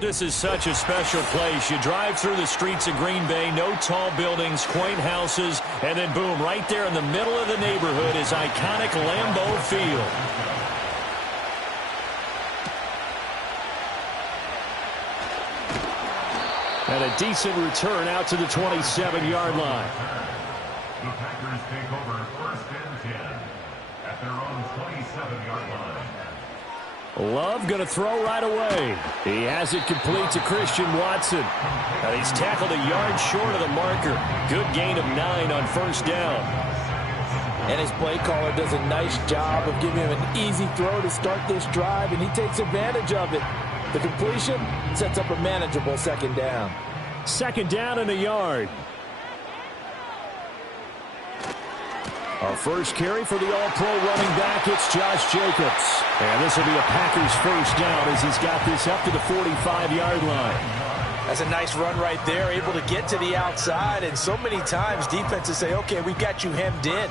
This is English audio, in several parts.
This is such a special place. You drive through the streets of Green Bay, no tall buildings, quaint houses, and then boom, right there in the middle of the neighborhood is iconic Lambeau Field. And a decent return out to the 27-yard line. The Packers take over 1st and 10 at their own 27-yard line. Love going to throw right away. He has it complete to Christian Watson. And he's tackled a yard short of the marker. Good gain of 9 on 1st down. And his play caller does a nice job of giving him an easy throw to start this drive, and he takes advantage of it. The completion sets up a manageable 2nd down. 2nd down and a yard. Our first carry for the All-Pro running back, it's Josh Jacobs. And this will be a Packers 1st down as he's got this up to the 45-yard line. That's a nice run right there, able to get to the outside. And so many times defenses say, okay, we've got you hemmed in.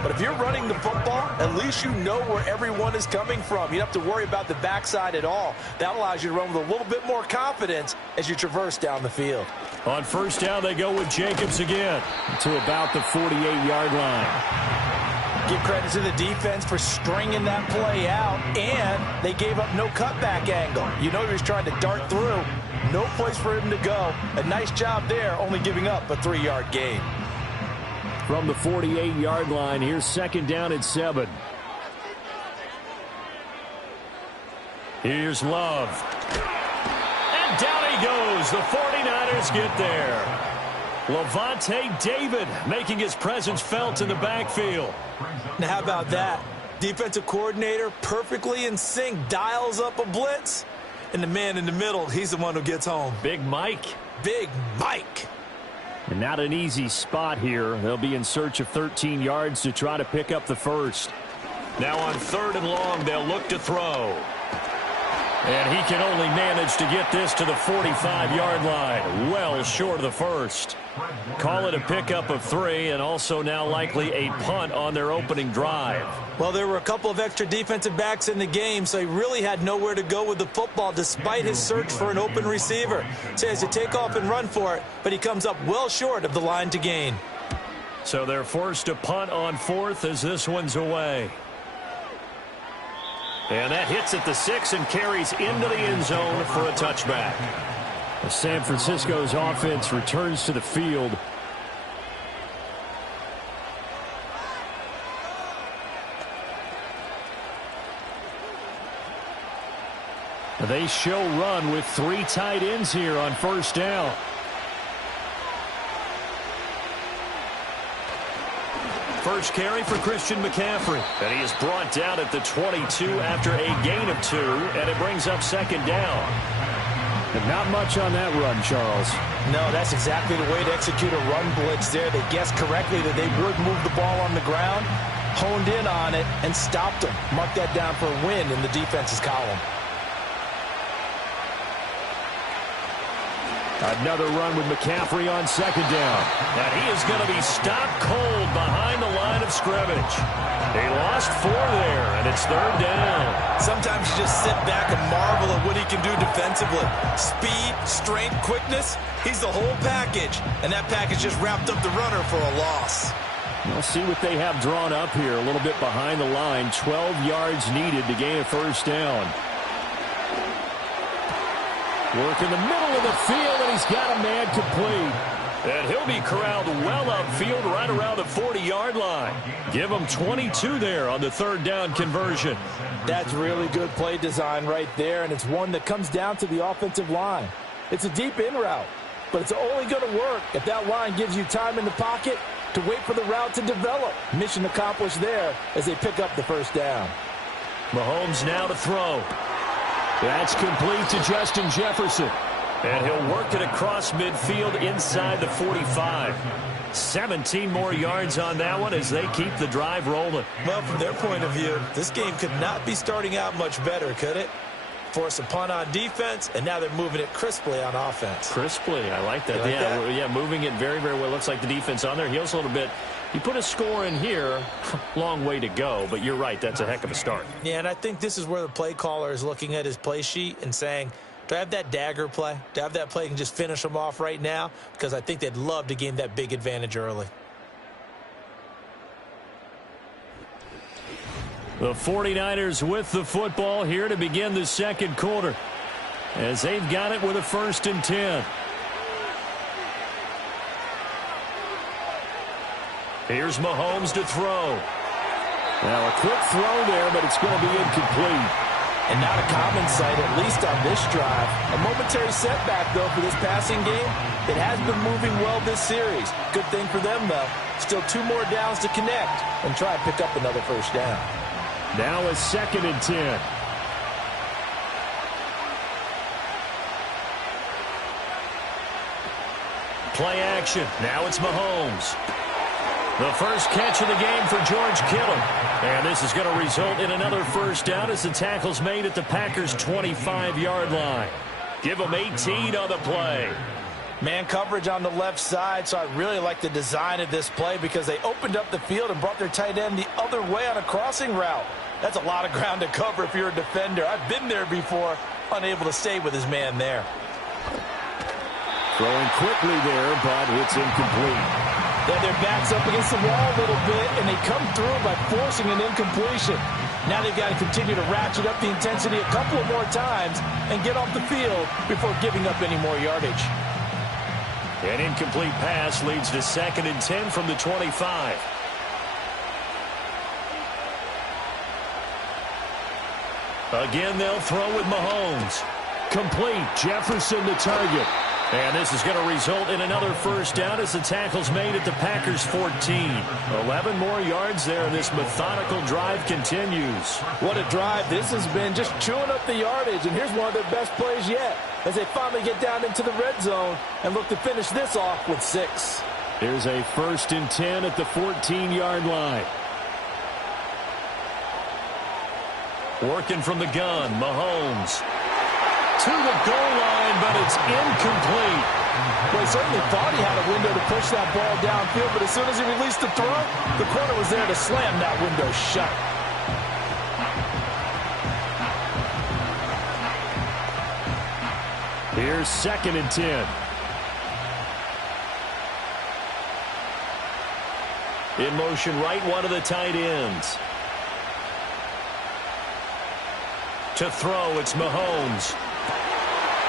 But if you're running the football, at least you know where everyone is coming from. You don't have to worry about the backside at all. That allows you to run with a little bit more confidence as you traverse down the field. On 1st down, they go with Jacobs again to about the 48-yard line. Give credit to the defense for stringing that play out, and they gave up no cutback angle. You know he was trying to dart through. No place for him to go. A nice job there, only giving up a 3-yard gain. From the 48-yard line, here's 2nd down and 7. Here's Love. And down he goes. The 49ers get there. Levante David making his presence felt in the backfield. Now how about that? Defensive coordinator perfectly in sync, dials up a blitz. And the man in the middle, he's the one who gets home. Big Mike. Big Mike. And not an easy spot here. They'll be in search of 13 yards to try to pick up the 1st. Now on 3rd and long, they'll look to throw. And he can only manage to get this to the 45-yard line. Well short of the 1st. Call it a pickup of 3, and also now likely a punt on their opening drive. Well, there were a couple of extra defensive backs in the game, so he really had nowhere to go with the football despite his search for an open receiver. So he has to take off and run for it, but he comes up well short of the line to gain. So they're forced to punt on 4th as this one's away. And that hits at the 6 and carries into the end zone for a touchback. San Francisco's offense returns to the field. They show run with 3 tight ends here on 1st down. First carry for Christian McCaffrey. And he is brought down at the 22 after a gain of 2, and it brings up 2nd down. And not much on that run, Charles. No, that's exactly the way to execute a run blitz there. They guessed correctly that they would move the ball on the ground, honed in on it, and stopped them. Mark that down for a win in the defense's column. Another run with McCaffrey on 2nd down. And he is going to be stopped cold behind the line of scrimmage. He lost 4 there, and it's 3rd down. Sometimes you just sit back and marvel at what he can do defensively. Speed, strength, quickness, he's the whole package. And that package just wrapped up the runner for a loss. We'll see what they have drawn up here a little bit behind the line. 12 yards needed to gain a 1st down. Work in the middle of the field, and he's got a man complete. And he'll be corralled well upfield right around the 40-yard line. Give him 22 there on the 3rd down conversion. That's really good play design right there, and it's one that comes down to the offensive line. It's a deep in route, but it's only going to work if that line gives you time in the pocket to wait for the route to develop. Mission accomplished there as they pick up the 1st down. Mahomes now to throw. That's complete to Justin Jefferson. And he'll work it across midfield inside the 45. 17 more yards on that one as they keep the drive rolling. Well, from their point of view, this game could not be starting out much better, could it? Force a punt on defense, and now they're moving it crisply on offense. Crisply, I like that. Yeah, moving it very, very well. Looks like the defense on their heels a little bit. You put a score in here, long way to go, but you're right, that's a heck of a start. Yeah, and I think this is where the play caller is looking at his play sheet and saying, To have that dagger play, to have that play and just finish them off right now, because I think they'd love to gain that big advantage early. The 49ers with the football here to begin the second quarter, as they've got it with a 1st and 10. Here's Mahomes to throw. Now a quick throw there, but it's going to be incomplete. And not a common sight, at least on this drive. A momentary setback, though, for this passing game. It has been moving well this series. Good thing for them, though. Still 2 more downs to connect and try and pick up another 1st down. Now a 2nd and 10. Play action. Now it's Mahomes. The first catch of the game for George Kittle. And this is going to result in another 1st down as the tackle's made at the Packers' 25-yard line. Give them 18 on the play. Man coverage on the left side, so I really like the design of this play because they opened up the field and brought their tight end the other way on a crossing route. That's a lot of ground to cover if you're a defender. I've been there before, unable to stay with his man there. Throwing quickly there, but it's incomplete. Then their back's up against the wall a little bit, and they come through by forcing an incompletion. Now they've got to continue to ratchet up the intensity a couple of more times and get off the field before giving up any more yardage. An incomplete pass leads to 2nd and 10 from the 25. Again, they'll throw with Mahomes. Complete. Jefferson the target. And this is going to result in another 1st down as the tackle's made at the Packers' 14. 11 more yards there, and this methodical drive continues. What a drive this has been, just chewing up the yardage. And here's one of their best plays yet as they finally get down into the red zone and look to finish this off with 6. Here's a 1st and 10 at the 14-yard line. Working from the gun, Mahomes. To the goal line, but it's incomplete. Well, he certainly thought he had a window to push that ball downfield, but as soon as he released the throw, the corner was there to slam that window shut. Here's 2nd and 10. In motion, right one of the tight ends. To throw, it's Mahomes.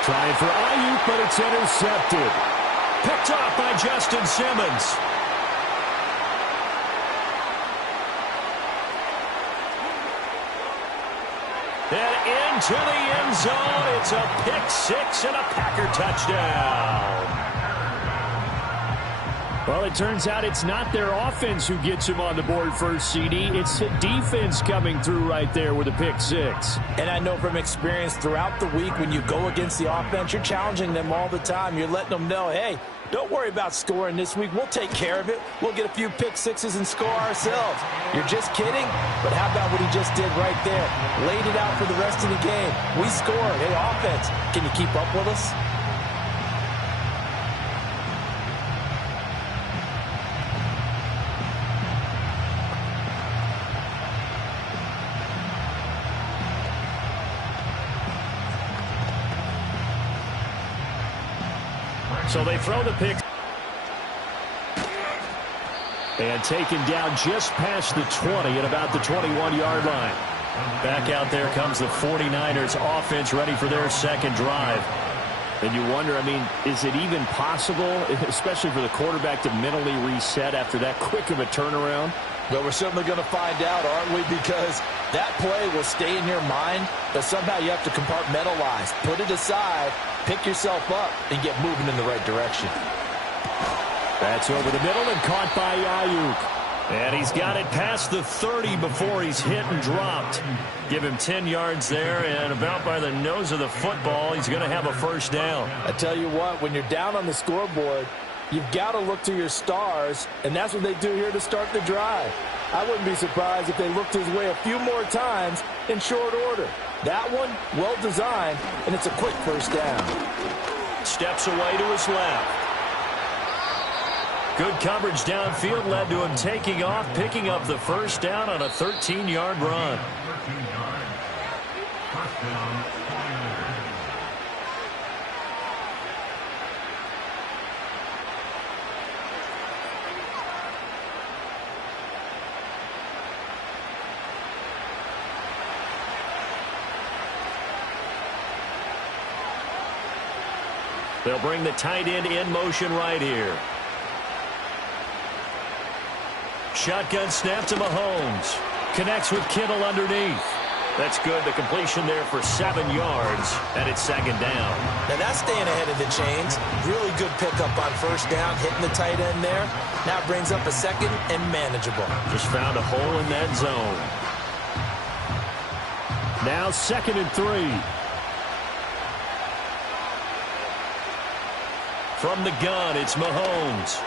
Trying for Ayuk, but it's intercepted. Picked off by Justin Simmons. And into the end zone. It's a pick 6 and a Packer touchdown. Well, it turns out it's not their offense who gets him on the board first, CD. It's the defense coming through right there with a pick 6. And I know from experience throughout the week when you go against the offense, you're challenging them all the time. You're letting them know, hey, don't worry about scoring this week. We'll take care of it. We'll get a few pick 6s and score ourselves. You're just kidding? But how about what he just did right there? Laid it out for the rest of the game. We scored. Hey, offense, can you keep up with us? So they throw the pick. And taken down just past the 20 at about the 21-yard line. Back out there comes the 49ers offense ready for their second drive. And you wonder, I mean, is it even possible, especially for the quarterback, to mentally reset after that quick of a turnaround? But we're certainly going to find out, aren't we? Because that play will stay in your mind, but somehow you have to compartmentalize. Put it aside, pick yourself up, and get moving in the right direction. That's over the middle and caught by Ayuk. And he's got it past the 30 before he's hit and dropped. Give him 10 yards there, and about by the nose of the football, he's going to have a first down. I tell you what, when you're down on the scoreboard, you've got to look to your stars, and that's what they do here to start the drive. I wouldn't be surprised if they looked his way a few more times in short order. That one, well designed, and it's a quick first down. Steps away to his left. Good coverage downfield led to him taking off, picking up the first down on a 13-yard run. They'll bring the tight end in motion right here. Shotgun snap to Mahomes. Connects with Kittle underneath. That's good. The completion there for 7 yards, and it's second down. Now that's staying ahead of the chains. Really good pickup on first down, hitting the tight end there. Now brings up a second and manageable. Just found a hole in that zone. Now 2nd and 3. From the gun, it's Mahomes.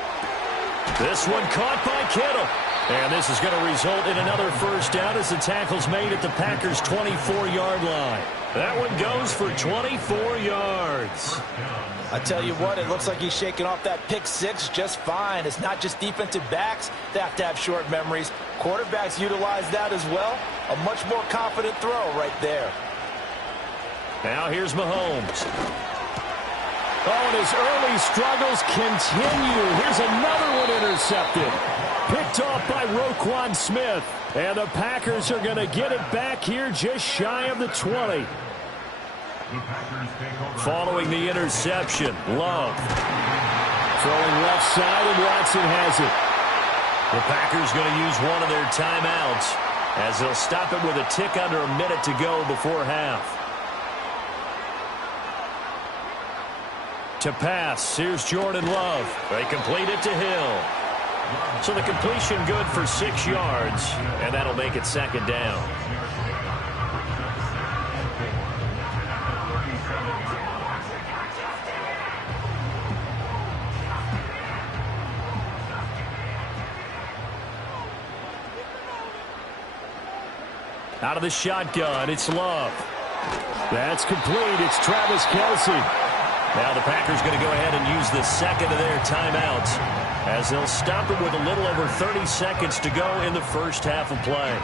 This one caught by Kittle. And this is going to result in another first down as the tackle's made at the Packers' 24-yard line. That one goes for 24 yards. I tell you what, it looks like he's shaking off that pick six just fine. It's not just defensive backs that have to have short memories. Quarterbacks utilize that as well. A much more confident throw right there. Now here's Mahomes. Oh, and his early struggles continue. Here's another one intercepted. Picked off by Roquan Smith. And the Packers are going to get it back here just shy of the 20. Following the interception, Love. Throwing left side, and Watson has it. The Packers going to use one of their timeouts as they'll stop it with a tick under a minute to go before half. To pass, here's Jordan Love. They complete it to Hill. So the completion good for 6 yards, and that'll make it second down. Out of the shotgun, it's Love. That's complete. It's Travis Kelce. Now the Packers going to go ahead and use the second of their timeouts as they'll stop it with a little over 30 seconds to go in the first half of play.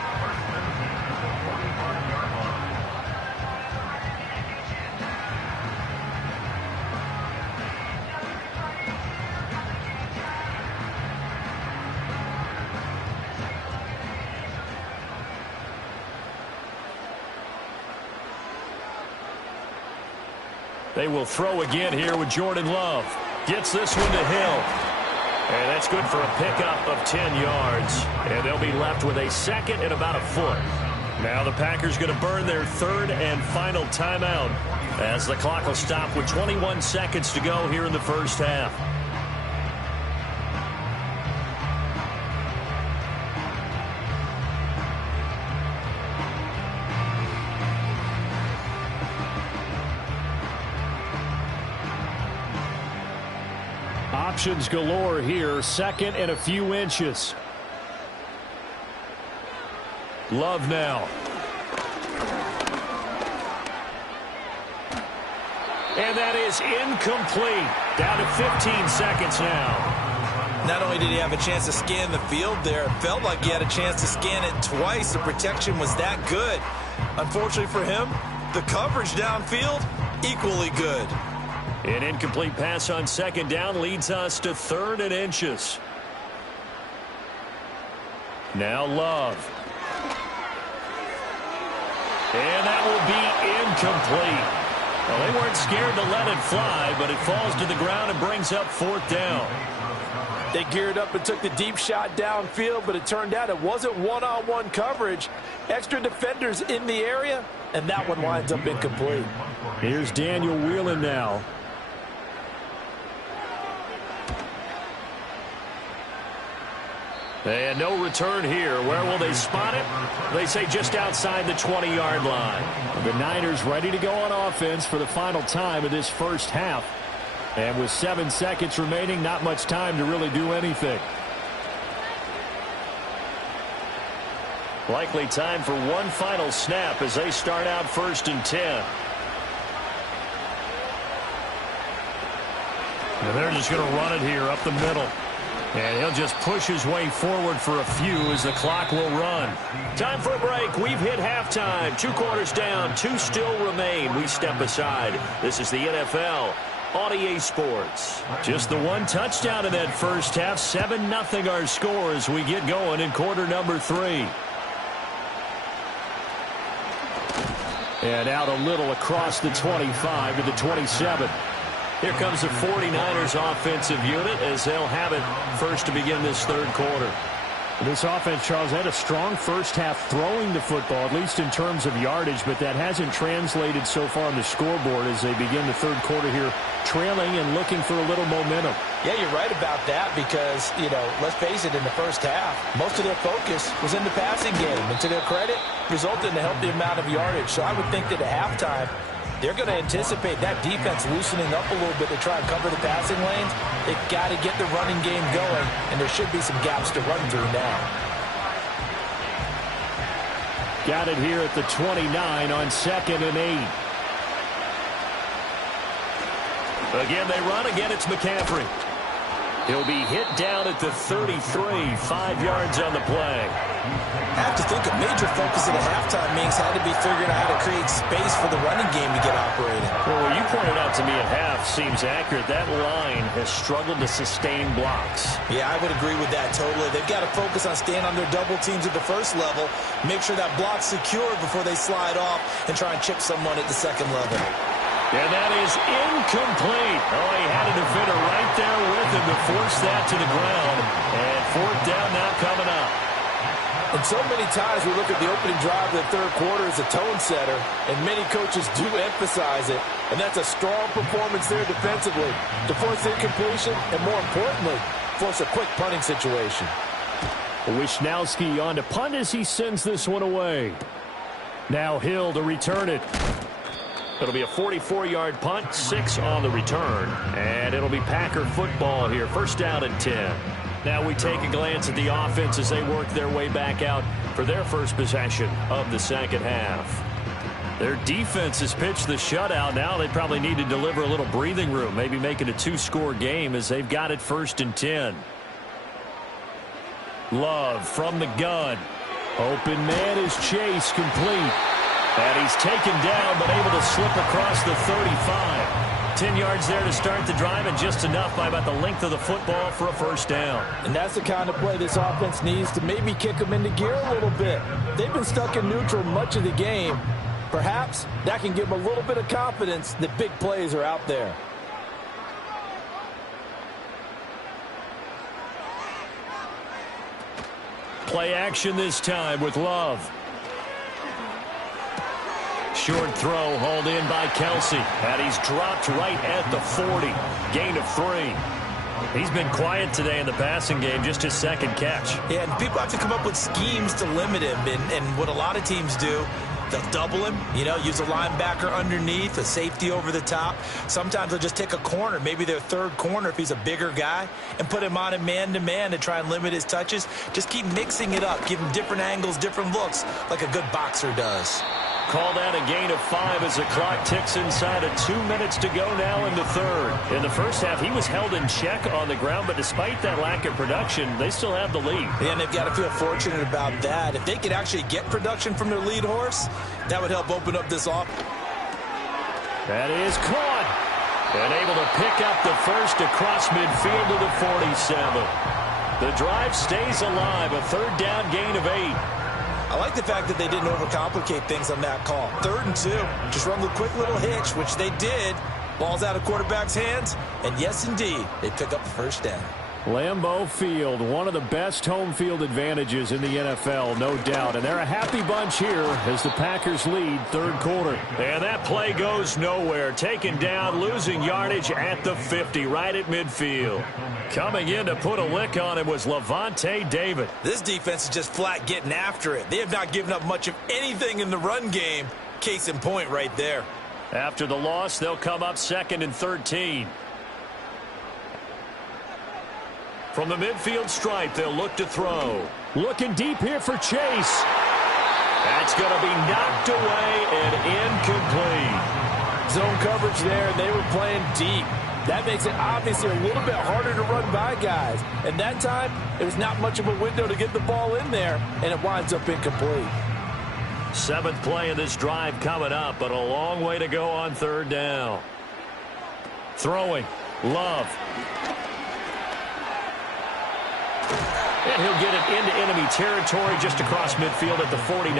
They will throw again here with Jordan Love. Gets this one to Hill. And that's good for a pickup of 10 yards. And they'll be left with a second and about a foot. Now the Packers going to burn their third and final timeout as the clock will stop with 21 seconds to go here in the first half. Options galore here. Second and a few inches. Love now. And that is incomplete. Down to 15 seconds now. Not only did he have a chance to scan the field there, it felt like he had a chance to scan it twice. The protection was that good. Unfortunately for him, the coverage downfield, equally good. An incomplete pass on second down leads us to 3rd and inches. Now Love. And that will be incomplete. Well, they weren't scared to let it fly, but it falls to the ground and brings up 4th down. They geared up and took the deep shot downfield, but it turned out it wasn't one-on-one coverage. Extra defenders in the area, and that one winds up incomplete. Here's Daniel Whelan now. And no return here. Where will they spot it? They say just outside the 20-yard line. The Niners ready to go on offense for the final time of this first half. And with 7 seconds remaining, not much time to really do anything. Likely time for one final snap as they start out 1st and 10. And they're just going to run it here up the middle. And he'll just push his way forward for a few as the clock will run. Time for a break. We've hit halftime. 2 quarters down. 2 still remain. We step aside. This is the NFL on EA Sports. Just the 1 touchdown in that first half. 7-0 our score as we get going in quarter number 3. And out a little across the 25 to the 27. Here comes the 49ers offensive unit as they'll have it first to begin this third quarter. This offense, Charles, had a strong first half throwing the football, at least in terms of yardage, but that hasn't translated so far on the scoreboard as they begin the third quarter here, trailing and looking for a little momentum. Yeah, you're right about that because, let's face it, in the first half, most of their focus was in the passing game. And to their credit, resulted in a healthy amount of yardage. So I would think that at halftime, they're going to anticipate that defense loosening up a little bit to try and cover the passing lanes. They've got to get the running game going, and there should be some gaps to run through now. Got it here at the 29 on 2nd and 8. Again, they run. Again, it's McCaffrey. He'll be hit down at the 33, 5 yards on the play. I have to think a major focus at the halftime meetings had to be figuring out how to create space for the running game to get operating. Well, what you pointed out to me at half seems accurate. That line has struggled to sustain blocks. Yeah, I would agree with that totally. They've got to focus on staying on their double teams at the first level, make sure that block's secured before they slide off and try and chip someone at the second level. And that is incomplete. Oh, he had a defender right there with him to force that to the ground. And fourth down now coming up. And so many times we look at the opening drive of the third quarter as a tone setter, and many coaches do emphasize it. And that's a strong performance there defensively to force incompletion and, more importantly, force a quick punting situation. Wishnowski on to punt as he sends this one away. Now Hill to return it. It'll be a 44-yard punt, 6 on the return. And it'll be Packer football here. First down and 10. Now we take a glance at the offense as they work their way back out for their first possession of the second half. Their defense has pitched the shutout. Now they probably need to deliver a little breathing room, maybe make it a 2-score game as they've got it first and 10. Love from the gun. Open man is Chase, complete. And he's taken down, but able to slip across the 35. 10 yards there to start the drive, and just enough by about the length of the football for a first down. And that's the kind of play this offense needs to maybe kick them into gear a little bit. They've been stuck in neutral much of the game. Perhaps that can give them a little bit of confidence that big plays are out there. Play action this time with Love. Short throw hauled in by Kelsey. And he's dropped right at the 40. Gain of 3. He's been quiet today in the passing game, just his second catch. Yeah, and people have to come up with schemes to limit him. And what a lot of teams do, they'll double him, use a linebacker underneath, a safety over the top. Sometimes they'll just take a corner, maybe their third corner if he's a bigger guy, and put him on a man-to-man to try and limit his touches. Just keep mixing it up, give him different angles, different looks, like a good boxer does. Called out a gain of 5 as the clock ticks inside of 2 minutes to go now in the third. In the first half, he was held in check on the ground, but despite that lack of production, they still have the lead. Yeah, and they've got to feel fortunate about that. If they could actually get production from their lead horse, that would help open up this off. That is caught. And able to pick up the first across midfield to the 47. The drive stays alive, a third down gain of 8. I like the fact that they didn't overcomplicate things on that call. 3rd and 2. Just run the quick little hitch, which they did. Ball's out of quarterback's hands. And yes, indeed, they pick up the first down. Lambeau Field, one of the best home field advantages in the NFL, no doubt. And they're a happy bunch here as the Packers lead third quarter. And that play goes nowhere. Taken down, losing yardage at the 50, right at midfield. Coming in to put a lick on him was Levante David. This defense is just flat getting after it. They have not given up much of anything in the run game. Case in point right there. After the loss, they'll come up 2nd and 13. From the midfield stripe, they'll look to throw. Looking deep here for Chase. That's going to be knocked away and incomplete. Zone coverage there, and they were playing deep. That makes it obviously a little bit harder to run by guys. And that time, there was not much of a window to get the ball in there, and it winds up incomplete. 7th play of this drive coming up, but a long way to go on third down. Throwing. Love. And he'll get it into enemy territory just across midfield at the 49.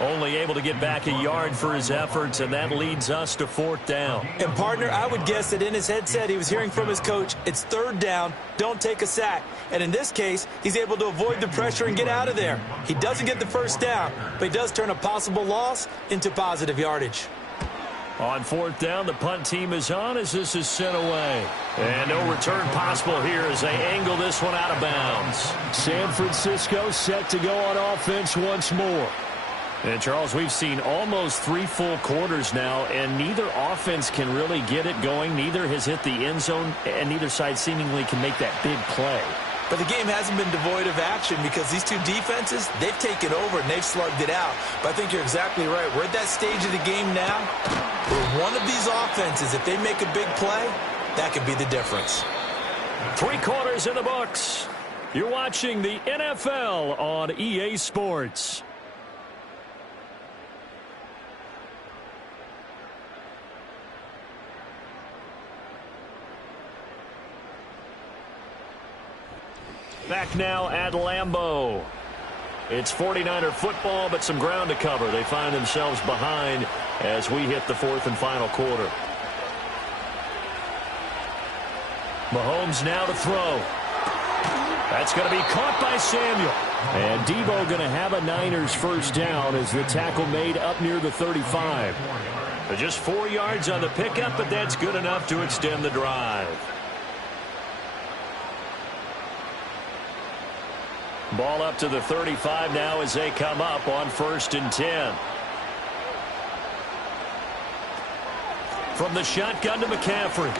Only able to get back a yard for his efforts, and that leads us to 4th down. And, partner, I would guess that in his headset he was hearing from his coach, it's 3rd down, don't take a sack. And in this case, he's able to avoid the pressure and get out of there. He doesn't get the 1st down, but he does turn a possible loss into positive yardage. On 4th down, the punt team is on as this is sent away. And no return possible here as they angle this one out of bounds. San Francisco set to go on offense once more. And, Charles, we've seen almost 3 full quarters now, and neither offense can really get it going. Neither has hit the end zone, and neither side seemingly can make that big play. But the game hasn't been devoid of action because these two defenses, they've taken over and they've slugged it out. But I think you're exactly right. We're at that stage of the game now where one of these offenses, if they make a big play, that could be the difference. 3 quarters in the books. You're watching the NFL on EA Sports. Back now at Lambeau. It's 49er football, but some ground to cover. They find themselves behind as we hit the 4th and final quarter. Mahomes now to throw. That's going to be caught by Samuel. And Debo going to have a Niners 1st down as the tackle made up near the 35. Just 4 yards on the pickup, but that's good enough to extend the drive. Ball up to the 35 now as they come up on 1st and 10. From the shotgun to McCaffrey.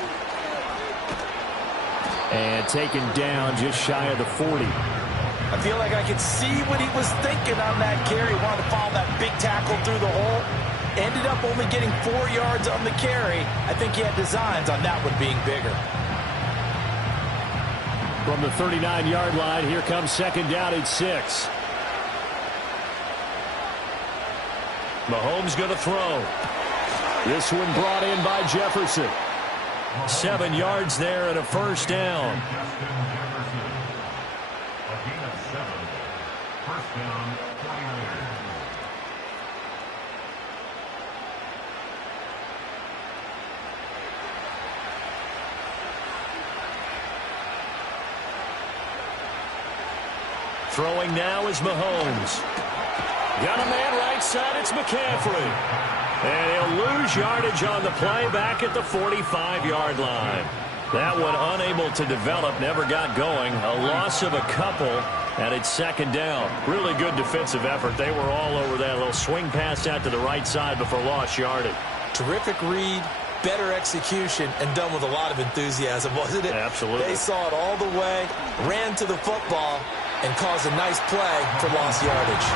And taken down just shy of the 40. I feel like I could see what he was thinking on that carry. He wanted to follow that big tackle through the hole. Ended up only getting 4 yards on the carry. I think he had designs on that one being bigger. From the 39-yard line, here comes 2nd down at 6. Mahomes going to throw. This one brought in by Jefferson. 7 yards there and a 1st down. A gain of 7. 1st down, 49ers. Throwing now is Mahomes. Got a man right side, it's McCaffrey. And he'll lose yardage on the play back at the 45-yard line. That one unable to develop, never got going. A loss of a couple, and it's 2nd down. Really good defensive effort. They were all over that little swing pass out to the right side before lost yardage. Terrific read, better execution, and done with a lot of enthusiasm, wasn't it? Absolutely. They saw it all the way, ran to the football, and caused a nice play for lost yardage.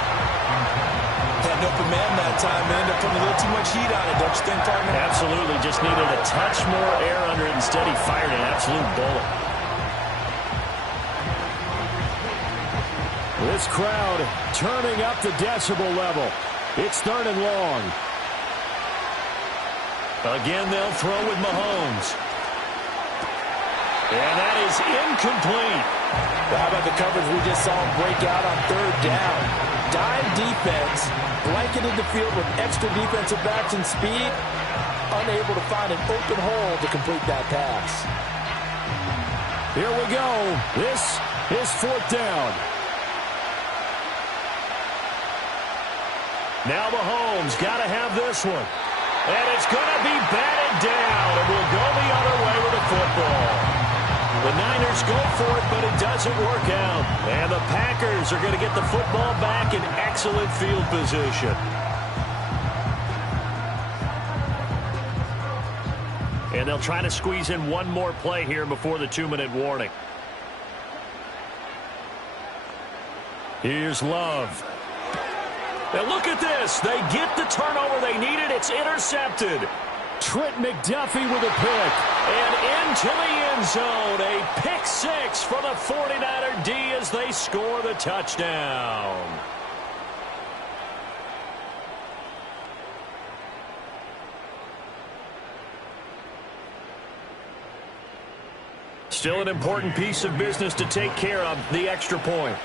Had an open man that time and ended up putting a little too much heat on it, don't you think, partner? Absolutely. Just needed a touch more air under it. Instead, he fired an absolute bullet. This crowd turning up the decibel level. It's 3rd and long. Again, they'll throw with Mahomes. And that is incomplete. How about the coverage we just saw him break out on 3rd down? Dime defense, blanketed the field with extra defensive backs and speed, unable to find an open hole to complete that pass. Here we go. This is 4th down. Now Mahomes got to have this one. And it's going to be batted down, and we'll go the other way with the football. The Niners go for it, but it doesn't work out. And the Packers are going to get the football back in excellent field position. And they'll try to squeeze in one more play here before the 2-minute warning. Here's Love. And look at this. They get the turnover they needed. It's intercepted. Trent McDuffie with a pick. And into the end zone. A pick 6 for the 49er D as they score the touchdown. Still an important piece of business to take care of, the extra point.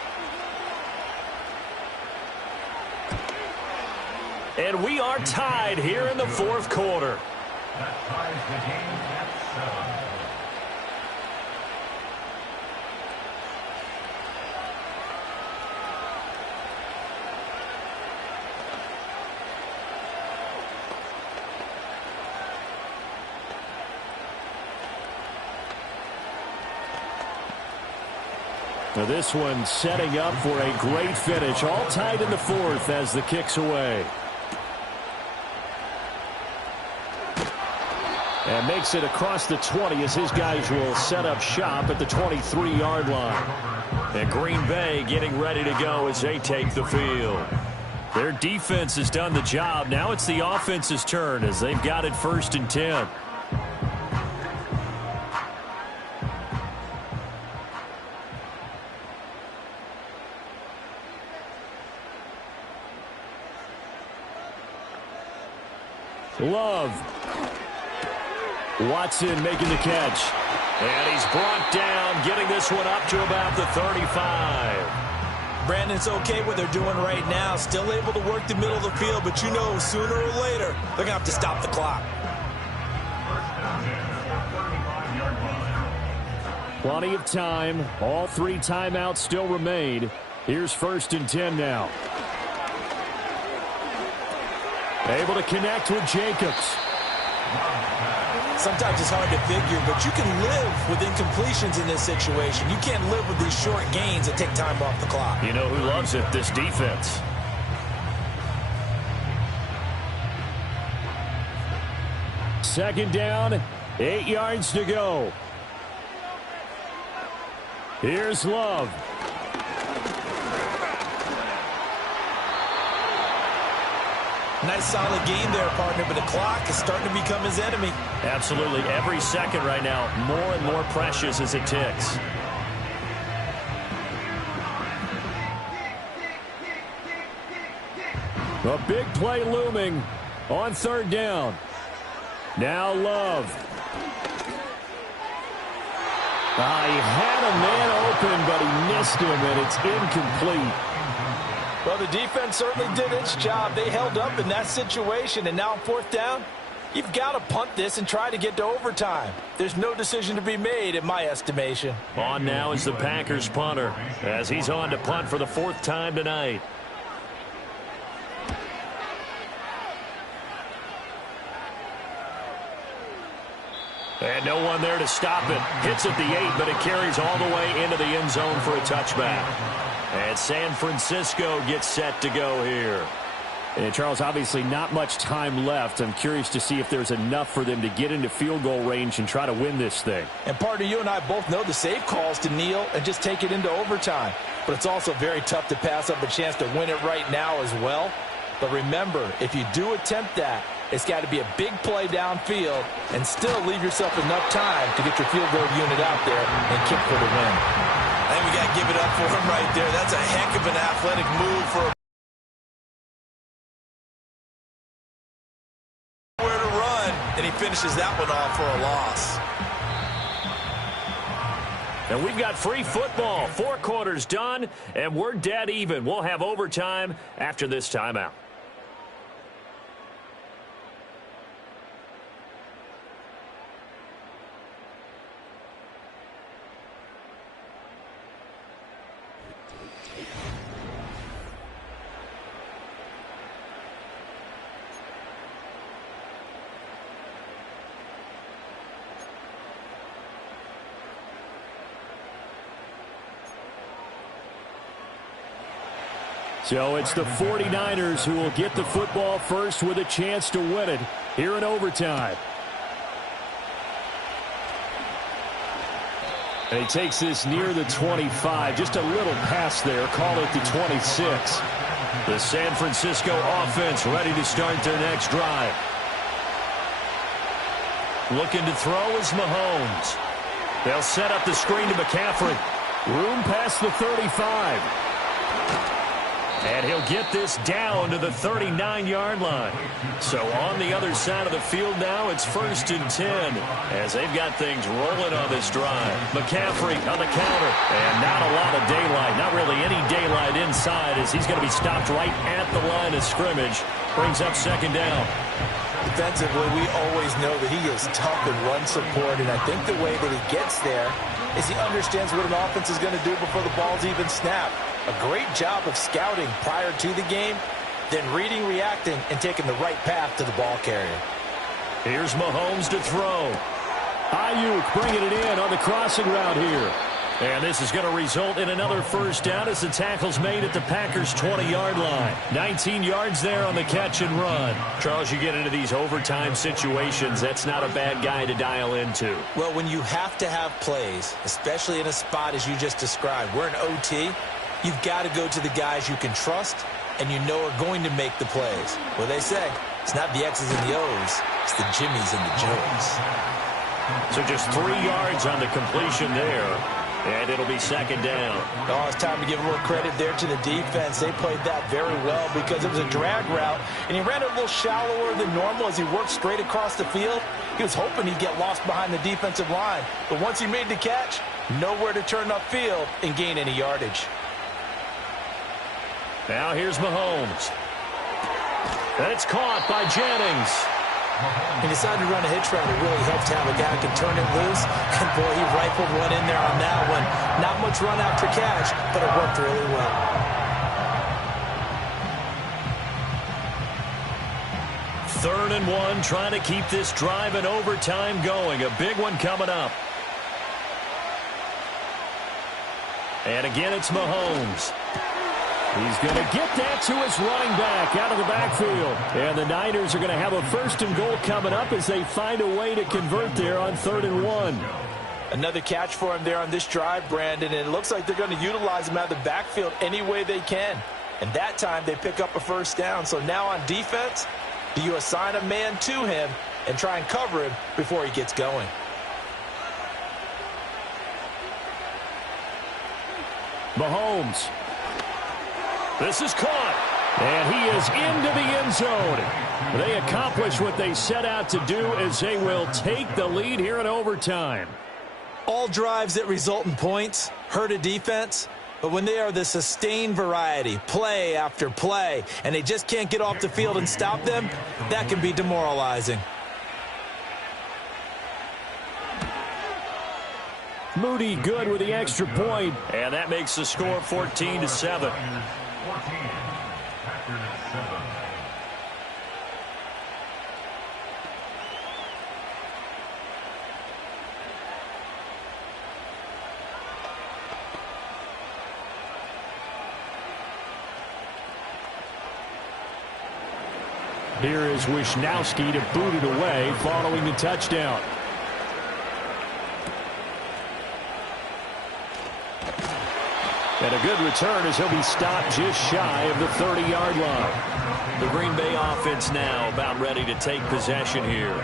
And we are tied here in the fourth quarter. That ties the game at 7. Now this one setting up for a great finish. All tied in the fourth as the kick's away. And makes it across the 20 as his guys will set up shop at the 23-yard line. And Green Bay getting ready to go as they take the field. Their defense has done the job. Now it's the offense's turn as they've got it 1st and 10. Love. Watson making the catch. And he's brought down, getting this one up to about the 35. Brandon, it's okay what they're doing right now. Still able to work the middle of the field, but you know sooner or later they're going to have to stop the clock. Plenty of time. All 3 timeouts still remain. Here's 1st and 10 now. Able to connect with Jacobs. Sometimes it's hard to figure, but you can live with incompletions in this situation. You can't live with these short gains that take time off the clock. You know who loves it? This defense. Second down, 8 yards to go. Here's Love. Nice solid game there, partner, but the clock is starting to become his enemy. Absolutely. Every second right now, more and more precious as it ticks. A big play looming on 3rd down. Now Love. He had a man open, but he missed him, and it's incomplete. Well, the defense certainly did its job. They held up in that situation, and now on 4th down, you've got to punt this and try to get to overtime. There's no decision to be made, in my estimation. On now is the Packers punter, as he's on to punt for the 4th time tonight. And no one there to stop it. Hits at the 8, but it carries all the way into the end zone for a touchback. And San Francisco gets set to go here. And Charles, obviously not much time left. I'm curious to see if there's enough for them to get into field goal range and try to win this thing. And partner, you and I both know the safe calls to kneel and just take it into overtime. But it's also very tough to pass up a chance to win it right now as well. But remember, if you do attempt that, it's got to be a big play downfield and still leave yourself enough time to get your field goal unit out there and kick for the win. I think we got to give it up for him right there. That's a heck of an athletic move for where to run, and he finishes that one off for a loss. And we've got free football. 4 quarters done, and we're dead even. We'll have overtime after this timeout. So it's the 49ers who will get the football first with a chance to win it here in overtime. And he takes this near the 25. Just a little pass there. Call it the 26. The San Francisco offense ready to start their next drive. Looking to throw is Mahomes. They'll set up the screen to McCaffrey. Room past the 35. And he'll get this down to the 39-yard line. So on the other side of the field now, it's 1st and 10 as they've got things rolling on this drive. McCaffrey on the counter. And not a lot of daylight. Not really any daylight inside as he's going to be stopped right at the line of scrimmage. Brings up second down. Defensively, we always know that he is tough in run support, and I think the way that he gets there is he understands what an offense is going to do before the ball's even snapped. A great job of scouting prior to the game, then reading, reacting, and taking the right path to the ball carrier. Here's Mahomes to throw. Ayuk bringing it in on the crossing route here. And this is going to result in another first down as the tackle's made at the Packers' 20-yard line. 19 yards there on the catch and run. Charles, you get into these overtime situations, that's not a bad guy to dial into. Well, when you have to have plays, especially in a spot as you just described, we're in OT, you've got to go to the guys you can trust and you know are going to make the plays. Well, they say it's not the X's and the O's, it's the Jimmies and the Joes. So just 3 yards on the completion there. And it'll be second down. Oh, it's time to give a little credit there to the defense. They played that very well because it was a drag route, and he ran it a little shallower than normal as he worked straight across the field. He was hoping he'd get lost behind the defensive line, but once he made the catch, nowhere to turn upfield and gain any yardage. Now here's Mahomes. That's caught by Jennings. He decided to run a hitch route. It really helped to have a guy who can turn it loose. And, boy, he rifled one in there on that one. Not much run after catch, but it worked really well. Third and 1, trying to keep this drive in overtime going. A big one coming up. And again, it's Mahomes. He's going to get that to his running back out of the backfield. And the Niners are going to have a first and goal coming up as they find a way to convert there on 3rd and 1. Another catch for him there on this drive, Brandon, and it looks like they're going to utilize him out of the backfield any way they can. And that time they pick up a first down. So now on defense, do you assign a man to him and try and cover him before he gets going? Mahomes. This is caught, and he is into the end zone. They accomplish what they set out to do as they will take the lead here in overtime. All drives that result in points hurt a defense, but when they are the sustained variety, play after play, and they just can't get off the field and stop them, that can be demoralizing. Moody good with the extra point, and that makes the score 14-7. Here is Wisnowski to boot it away following the touchdown. And a good return as he'll be stopped just shy of the 30-yard line. The Green Bay offense now about ready to take possession here.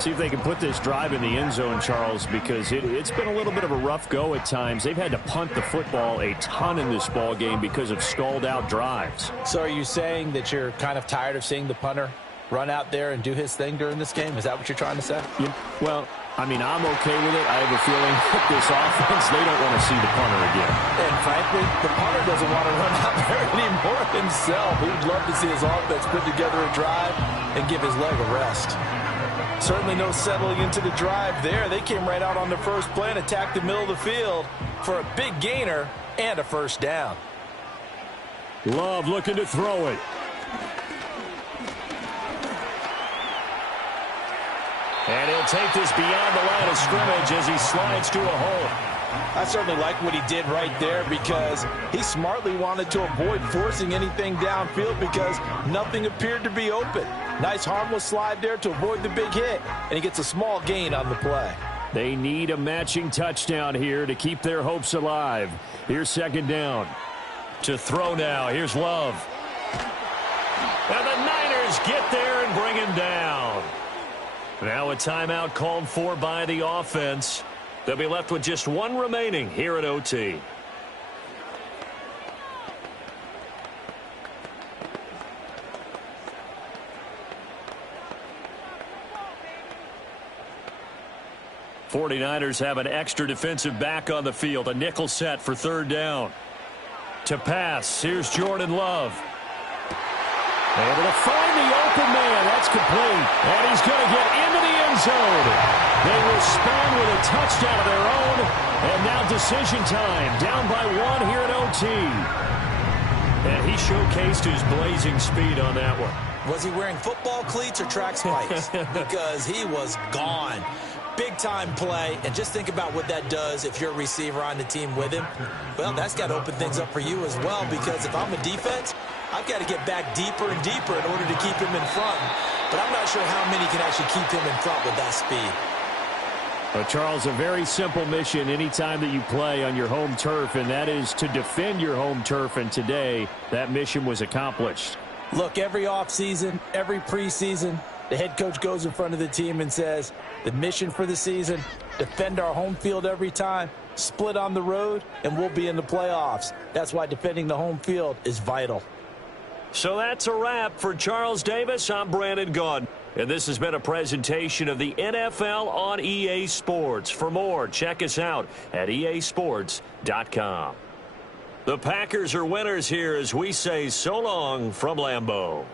See if they can put this drive in the end zone, Charles, because it's been a little bit of a rough go at times. They've had to punt the football a ton in this ball game because of stalled-out drives. So are you saying that you're kind of tired of seeing the punter run out there and do his thing during this game? Is that what you're trying to say? Yeah, well, I mean, I'm okay with it. I have a feeling that this offense, they don't want to see the punter again. And frankly, the punter doesn't want to run out there anymore himself. He'd love to see his offense put together a drive and give his leg a rest. Certainly no settling into the drive there. They came right out on the first play and attacked the middle of the field for a big gainer and a first down. Love looking to throw it. And he'll take this beyond the line of scrimmage as he slides to a hole. I certainly like what he did right there because he smartly wanted to avoid forcing anything downfield because nothing appeared to be open. Nice harmless slide there to avoid the big hit, and he gets a small gain on the play. They need a matching touchdown here to keep their hopes alive. Here's second down. To throw now. Here's Love. And the Niners get there and bring him down. Now a timeout called for by the offense. They'll be left with just one remaining here at OT. '49ers have an extra defensive back on the field. A nickel set for third down. To pass, here's Jordan Love. Able to find the open man. That's complete. And he's going to get into the end zone. They respond with a touchdown of their own. And now decision time. Down by 1 here in OT. And he showcased his blazing speed on that one. Was he wearing football cleats or track spikes? Because he was gone. Big-time play, and just think about what that does if you're a receiver on the team with him. Well, that's got to open things up for you as well, because if I'm a defense, I've got to get back deeper and deeper in order to keep him in front. But I'm not sure how many can actually keep him in front with that speed. But Charles, a very simple mission anytime that you play on your home turf, and that is to defend your home turf, and today that mission was accomplished. Look, every offseason, every preseason, the head coach goes in front of the team and says, the mission for the season, defend our home field every time, split on the road, and we'll be in the playoffs. That's why defending the home field is vital. So that's a wrap for Charles Davis. I'm Brandon Gaudin. And this has been a presentation of the NFL on EA Sports. For more, check us out at easports.com. The Packers are winners here as we say so long from Lambeau.